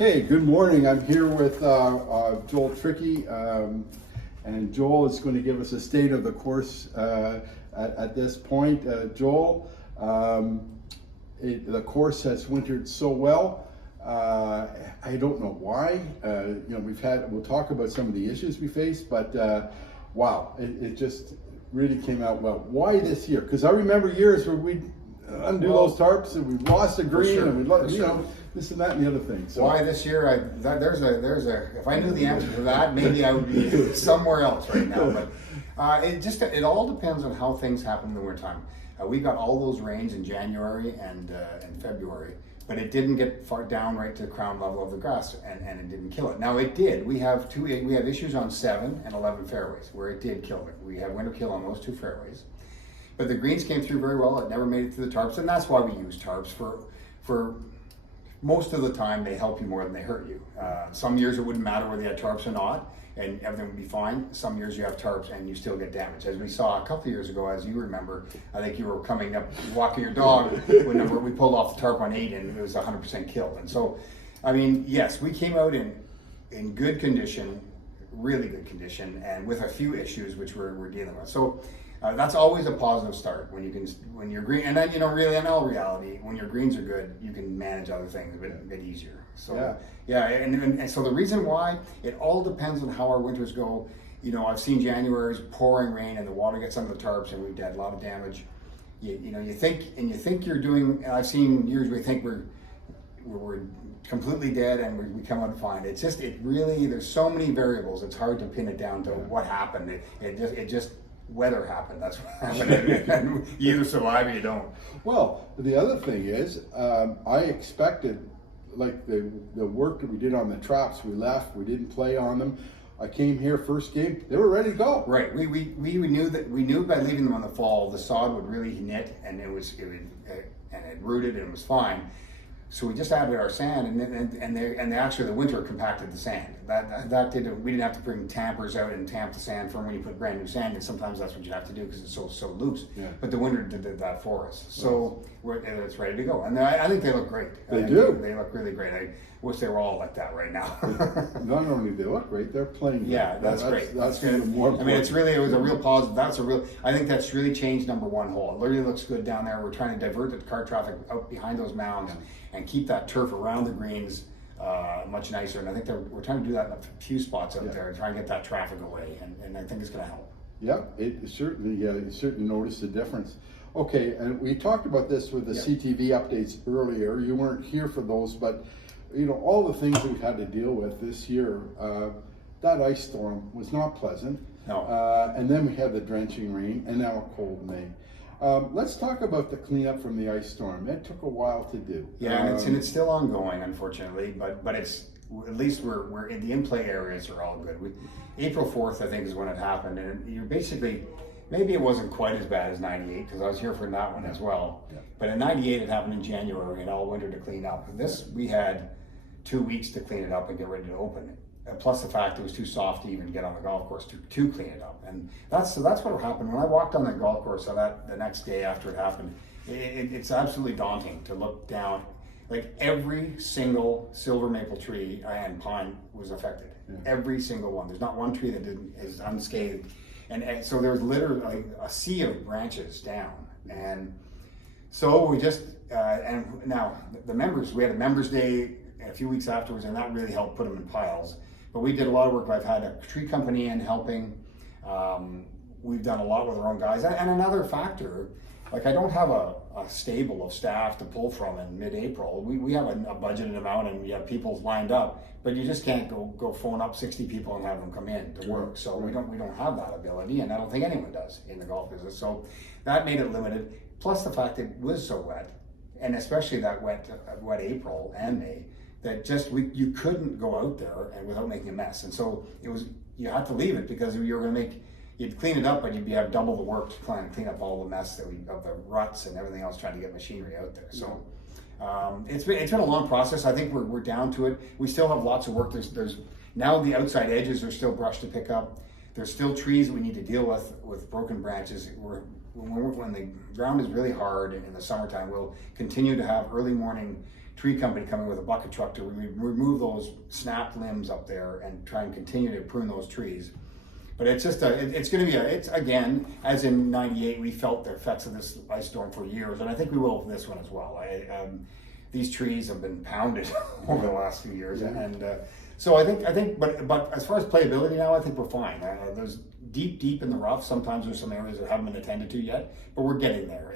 Okay, good morning. I'm here with Joel Trickey, and Joel is going to give us a state of the course at this point. Joel, the course has wintered so well. I don't know why. We'll talk about some of the issues we faced, but wow, it just really came out well. Why this year? Because I remember years where we'd undo those tarps and we lost the green and we lost, this and that and the other thing. So why this year? If I knew the answer to that, maybe I would be somewhere else right now. But it all depends on how things happen in the wintertime. We got all those rains in January and February, but it didn't get far down right to the crown level of the grass, and it didn't kill it. Now it did. We have issues on 7 and 11 fairways where it did kill it. We had winter kill on those 2 fairways, but the greens came through very well. It never made it through the tarps, and that's why we use tarps for most of the time. They help you more than they hurt you. Some years it wouldn't matter whether you had tarps or not, and everything would be fine. Some years you have tarps and you still get damage. As we saw a couple of years ago, as you remember, I think you were coming up, walking your dog, when we pulled off the tarp on 8 and it was 100% killed. And so, I mean, yes, we came out in good condition, really good condition, and with a few issues which we're dealing with. So that's always a positive start when you're green, and then really in all reality, when your greens are good, you can manage other things a bit easier. So and so the reason why, it all depends on how our winters go. I've seen January's pouring rain and the water gets under the tarps and we've had a lot of damage. You think you're doing. I've seen years where you think we're completely dead and we come out fine. It's just there's so many variables. It's hard to pin it down to what happened. It just weather happened. That's what happened. And you either survive or you don't. Well, the other thing is, I expected, like the work that we did on the traps, we left, we didn't play on them. I came here first game, they were ready to go. Right. We knew by leaving them on the fall, the sod would really knit and it rooted and it was fine. So we just added our sand, and actually the winter compacted the sand. That did. We didn't have to bring tampers out and tamp the sand from when you put brand new sand in. Sometimes that's what you have to do because it's so loose. Yeah. But the winter did that for us. So it's ready to go, and I think they look great. They do. They look really great. I wish they were all like that right now. Not only they look great, they're playing great. Yeah, that's great. That's good. More important. It was a real positive. I think that's really changed number 1 hole. It really looks good down there. We're trying to divert the car traffic out behind those mounds. Yeah. And keep that turf around the greens much nicer. And I think we're trying to do that in a few spots out there and try and get that traffic away. And I think it's going to help. Yeah, you certainly noticed the difference. Okay, and we talked about this with the CTV updates earlier. You weren't here for those, but all the things that we've had to deal with this year, that ice storm was not pleasant. No. And then we had the drenching rain, and now a cold May. Let's talk about the cleanup from the ice storm. It took a while to do. Yeah, and it's still ongoing, unfortunately. But it's at least we're in the in-play areas are all good. April 4th, I think, is when it happened, and you're basically, maybe it wasn't quite as bad as '98 because I was here for that one as well. Yeah. But in '98, it happened in January and all winter to clean up. We had 2 weeks to clean it up and get ready to open it. Plus the fact it was too soft to even get on the golf course to clean it up, and that's what happened. When I walked on the golf course the next day after it happened, it's absolutely daunting to look down. Like every single silver maple tree and pine was affected. Yeah. Every single one. There's not one tree that is unscathed, and so there's literally a sea of branches down. And so we just and now the members. We had a members day a few weeks afterwards, and that really helped put them in piles. But we did a lot of work. I've had a tree company in helping. We've done a lot with our own guys. And another factor, like I don't have a stable of staff to pull from in mid-April. We have a budgeted amount and we have people lined up, but you just can't go phone up 60 people and have them come in to work. So we don't have that ability, and I don't think anyone does in the golf business. So that made it limited. Plus the fact that it was so wet, and especially that wet April and May, that you couldn't go out there and without making a mess, and so you had to leave it because you'd clean it up, but you'd have double the work to clean up all the mess of the ruts and everything else, trying to get machinery out there. So it's been a long process. I think we're down to it. We still have lots of work. There's now the outside edges are still brush to pick up. There's still trees we need to deal with broken branches. When the ground is really hard in the summertime, we'll continue to have early morning tree company coming with a bucket truck to remove those snapped limbs up there and try and continue to prune those trees. But it's just it's going to be it's again, as in '98, we felt the effects of this ice storm for years, and I think we will for this one as well. These trees have been pounded over the last few years, and so I think, but as far as playability now, I think we're fine. There's deep in the rough. Sometimes there's some areas that haven't been attended to yet, but we're getting there.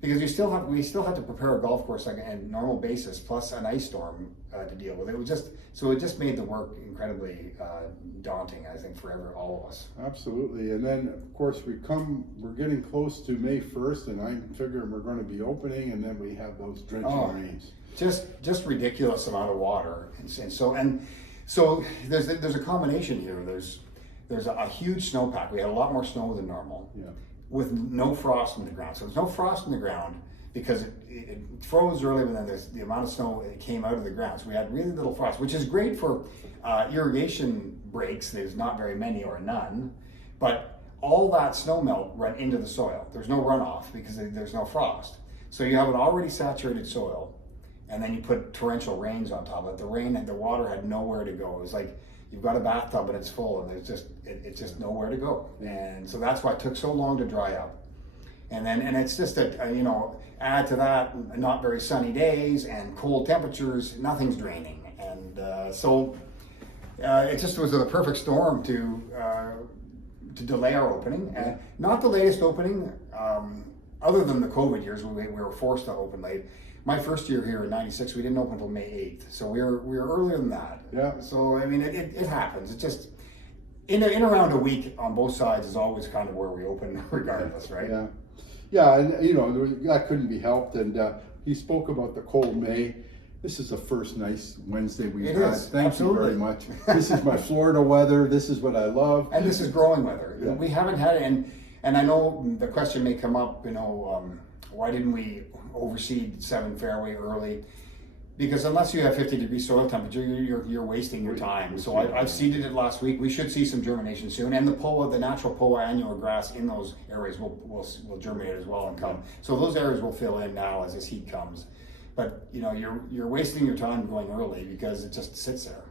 Because we still have to prepare a golf course like a normal basis, plus an ice storm to deal with. It just made the work incredibly daunting, I think, for all of us. Absolutely. And then of course we're getting close to May 1st, and I'm figuring we're going to be opening, and then we have those drenching rains. Just ridiculous amount of water, and so there's a combination here. There's a huge snowpack. We had a lot more snow than normal. Yeah. With no frost in the ground. So there's no frost in the ground because it froze early, but then there's the amount of snow that came out of the ground. So we had really little frost, which is great for irrigation breaks. There's not very many or none, but all that snow melt run into the soil. There's no runoff because there's no frost. So you have an already saturated soil, and then you put torrential rains on top of it. The water had nowhere to go. It was like you've got a bathtub and it's full, and it's just nowhere to go. And so that's why it took so long to dry up. And it's just add to that not very sunny days and cold temperatures, nothing's draining. And so it just was the perfect storm to delay our opening. Not the latest opening, other than the COVID years when we were forced to open late. My first year here in '96, we didn't open until May 8th, so we were earlier than that. Yeah. So I mean, it happens. It just in around a week on both sides is always kind of where we open, regardless, right? Yeah. Yeah, and that couldn't be helped. And he spoke about the cold May. This is the first nice Wednesday we've had. Thank you very much. This is my Florida weather. This is what I love. And this is growing weather. Yeah. We haven't had it, and I know the question may come up. Why didn't we overseed 7 fairway early? Because unless you have 50-degree soil temperature, you're wasting your time. So I've seeded it last week. We should see some germination soon, and the natural POA annual grass in those areas will germinate as well and come. So those areas will fill in now as this heat comes. But you're wasting your time going early because it just sits there.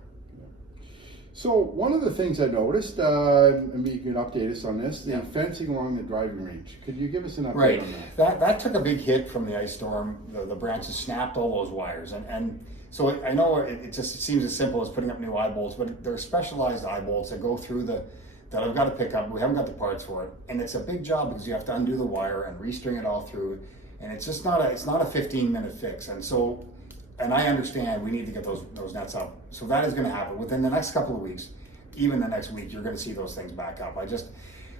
So one of the things I noticed, and you can update us on this, the fencing along the driving range. Could you give us an update on that? That took a big hit from the ice storm. The branches snapped all those wires. And so I know it just seems as simple as putting up new eye bolts, but they're specialized eye bolts that go through that I've got to pick up. We haven't got the parts for it. And it's a big job because you have to undo the wire and restring it all through. And it's just not a 15-minute fix. And I understand we need to get those nets up. So that is going to happen within the next couple of weeks. Even the next week, you're going to see those things back up.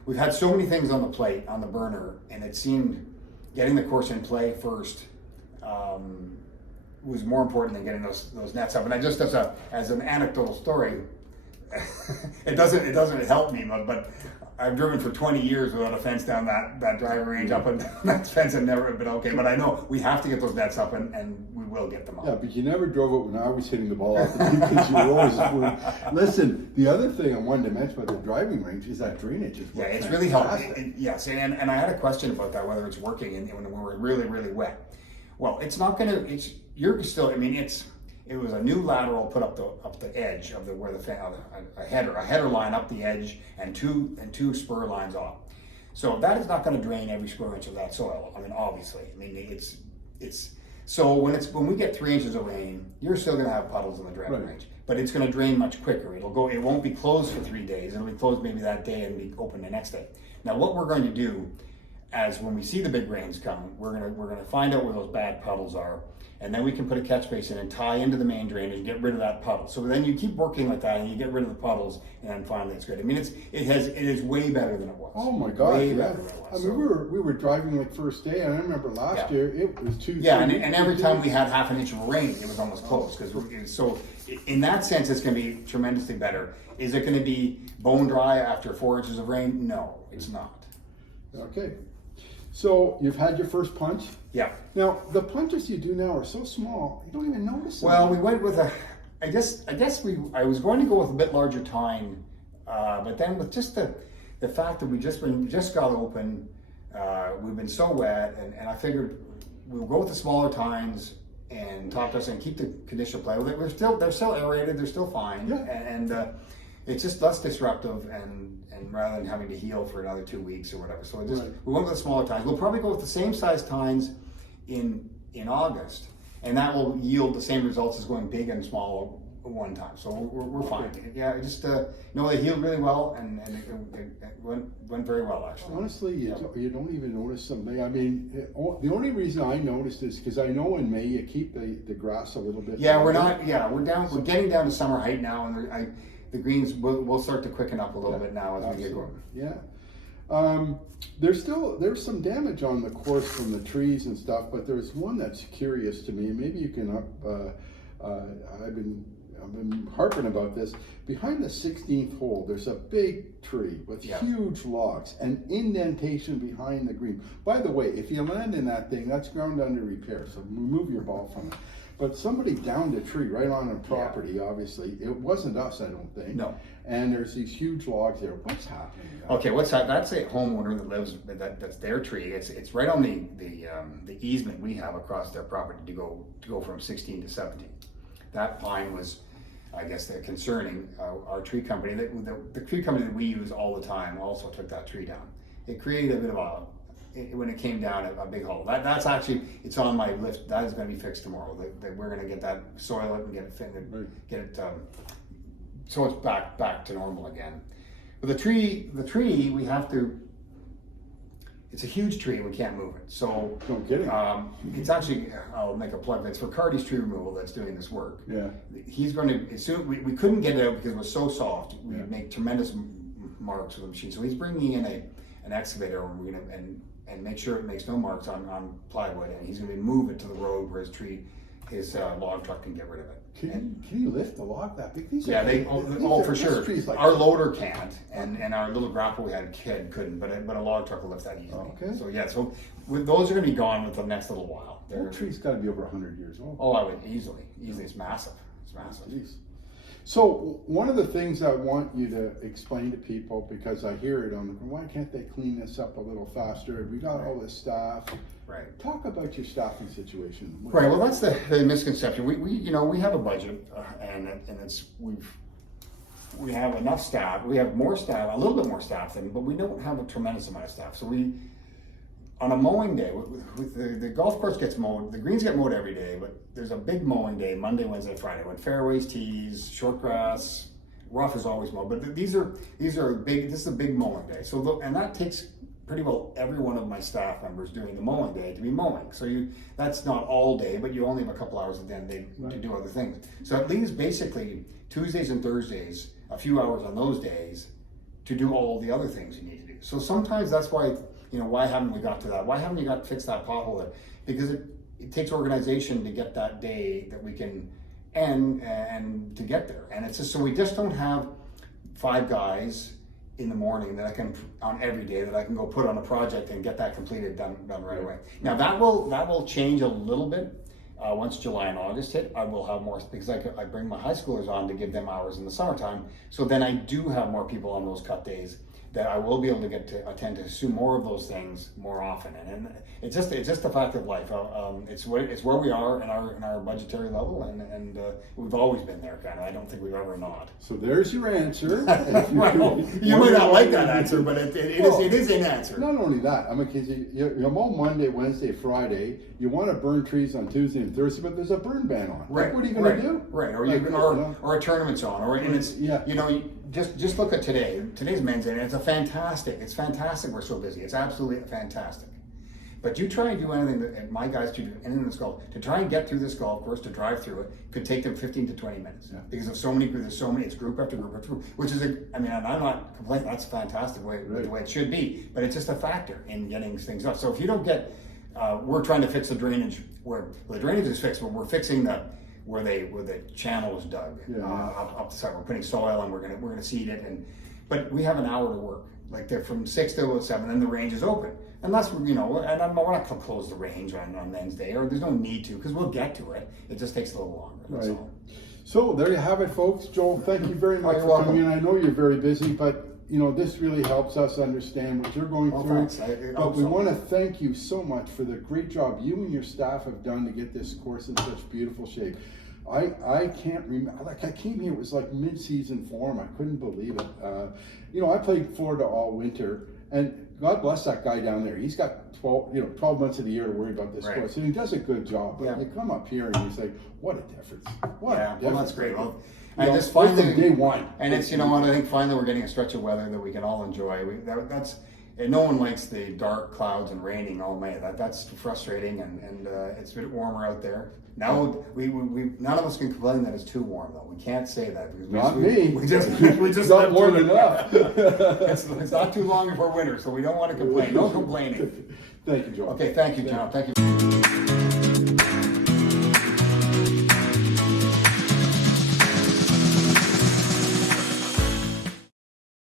We've had so many things on the plate, on the burner, and it seemed getting the course in play first was more important than getting those nets up. And I just as an anecdotal story, it doesn't help me, but I've driven for 20 years without a fence down that driving range up, and that fence had never been okay. But I know we have to get those nets up, and we will get them up. Yeah, but you never drove it when I was hitting the ball off the tee because you were always Listen, the other thing I wanted to mention about the driving range is that drainage is it's really helping. Yes, and I had a question about that, whether it's working when we're really, really wet. Well, it's not going to. You're still. I mean, it was a new lateral put up the edge of a header line up the edge and two spur lines off. So that is not going to drain every square inch of that soil. I mean, obviously. I mean, it's so when we get 3 inches of rain, you're still going to have puddles in the driving range, but it's going to drain much quicker. It won't be closed for 3 days. It'll be closed maybe that day and be open the next day. Now, what we're going to do, as when we see the big rains come, we're gonna find out where those bad puddles are. And then we can put a catch basin and tie into the main drain and get rid of that puddle. So then you keep working like that and you get rid of the puddles, and then finally it's good. I mean, it is way better than it was. Oh my God! Way better than it was. I mean, we were driving like first day, and I remember last year it was 2. Yeah, and every time we had half an inch of rain, it was almost close. So in that sense, it's going to be tremendously better. Is it going to be bone dry after 4 inches of rain? No, it's not. Okay. So you've had your first punch. Yeah. Now the punches you do now are so small you don't even notice them. Well, we went with I was going to go with a bit larger tine, but then with just the fact that we just got open, we've been so wet, and I figured we'll go with the smaller tines and talk to us and keep the condition play. They're still aerated, they're still fine, Yeah. and it's just less disruptive and rather than having to heal for another 2 weeks or whatever. So we went with the smaller tines. We'll probably go with the same size tines in August, and that will yield the same results as going big and small one time. So we're fine. Yeah, just they healed really well, and it went very well actually. Honestly, you don't even notice something. I mean, the only reason I noticed is because I know in May you keep the grass a little bit. Yeah, we're getting down to summer height now, and the greens will start to quicken up a little bit now as we get going. Yeah. There's some damage on the course from the trees and stuff, but there's one that's curious to me. Maybe you can I've been harping about this. Behind the 16th hole, there's a big tree with huge logs and indentation behind the green. By the way, if you land in that thing, that's ground under repair, so remove your ball from it. But somebody downed a tree right on a property, obviously. It wasn't us, I don't think. No. And there's these huge logs there. What's happening? Okay, what's that? That's a homeowner that lives, that's their tree. It's right on the easement we have across their property to go from 16 to 17. That pine was, I guess, they're concerning our tree company. The tree company that we use all the time also took that tree down. It created a bit of when it came down, a big hole. That's actually, it's on my list. That is going to be fixed tomorrow. We're going to get that, soil it and get it so it's back to normal again. But the tree we have to. It's a huge tree. We can't move it. So don't get it. It's actually, I'll make a plug. It's for Cardi's Tree Removal that's doing this work. Yeah. He's going to, as soon, we couldn't get it out because it was so soft. We make tremendous marks with the machine. So he's bringing in an excavator, and we're going to and make sure it makes no marks on plywood, and he's going to move it to the road where his log truck can get rid of it. Can you lift the log that big? For sure. Our loader can't, and our little grapple we had couldn't, but a log truck will lift that easily. Okay. So those are going to be gone with the next little while. That tree's got to be over 100 years old. Oh, I would easily. It's massive. Jeez. So one of the things I want you to explain to people, because I hear it why can't they clean this up a little faster? We got all this staff. Right. Talk about your staffing situation. Right. Well, that's the misconception. We have a budget, and we have enough staff. We have more staff, a little bit more staff but we don't have a tremendous amount of staff. So on a mowing day, with the golf course gets mowed, the greens get mowed every day, but there's a big mowing day, Monday, Wednesday, Friday, when fairways, tees, short grass, rough is always mowed. But these are big. This is a big mowing day. So and that takes pretty well every one of my staff members during the mowing day to be mowing. So that's not all day, but you only have a couple hours at the end of the day to do other things. So it leaves basically Tuesdays and Thursdays, a few hours on those days, to do all the other things you need to do. So sometimes that's why. Why haven't we got to that? Why haven't you got to fix that pothole there? Because it takes organization to get that day that we can end and to get there. And it's just, so we just don't have 5 guys in the morning that I can, on every day, that I can go put on a project and get that completed, done right away. Now that will change a little bit once July and August hit. I will have more, because I bring my high schoolers on to give them hours in the summertime. So then I do have more people on those cut days that I will be able to get to attend to more of those things more often, and it's just a fact of life. It's where we are in our budgetary level, and we've always been there, kind of. I don't think we've ever not. So there's your answer. Well, you might not like that answer, but it is an answer. Not only that, I'm you mow Monday, Wednesday, Friday. You want to burn trees on Tuesday and Thursday, but there's a burn ban on. Right. What are you going to do? Right. Or a tournament's on, and it's Just look at today. Today's men's day, and it's fantastic. We're so busy. It's absolutely fantastic. But you try and do anything that my guys do, anything in this golf, to try and get through this golf course, to drive through it, could take them 15 to 20 minutes. Yeah. Because of there's so many, it's group after group after group, which is I'm not complaining, that's a fantastic way, the way it should be, but it's just a factor in getting things up. So if you don't get, we're trying to fix the drainage, the drainage is fixed, but we're fixing where the channel is dug up the side. We're putting soil and we're gonna seed it, but we have an hour to work. Like they're from 6 to 7, then the range is open. Unless we're not going to close the range on men's day, or there's no need to, because we'll get to it. It just takes a little longer. That's all. So there you have it, folks. Joel, thank you very much for coming in. I know you're very busy, but this really helps us understand what you're going through. Thanks. But we want to thank you so much for the great job you and your staff have done to get this course in such beautiful shape. I can't remember, like I came here, it was like mid-season form. I couldn't believe it. I played Florida all winter, and God bless that guy down there. He's got 12 months of the year to worry about this course, and he does a good job. But you come up here and you say, what a difference. Well, that's great. Well, and just finally, day one. And it's, I think finally we're getting a stretch of weather that we can all enjoy. And no one likes the dark clouds and raining all May. That's frustrating, and it's a bit warmer out there. Now we none of us can complain that it's too warm though. We can't say that because we just not warm enough. It's not too long before winter, so we don't want to complain. No complaining. Thank you, John. Okay, thank you, John. Thank you.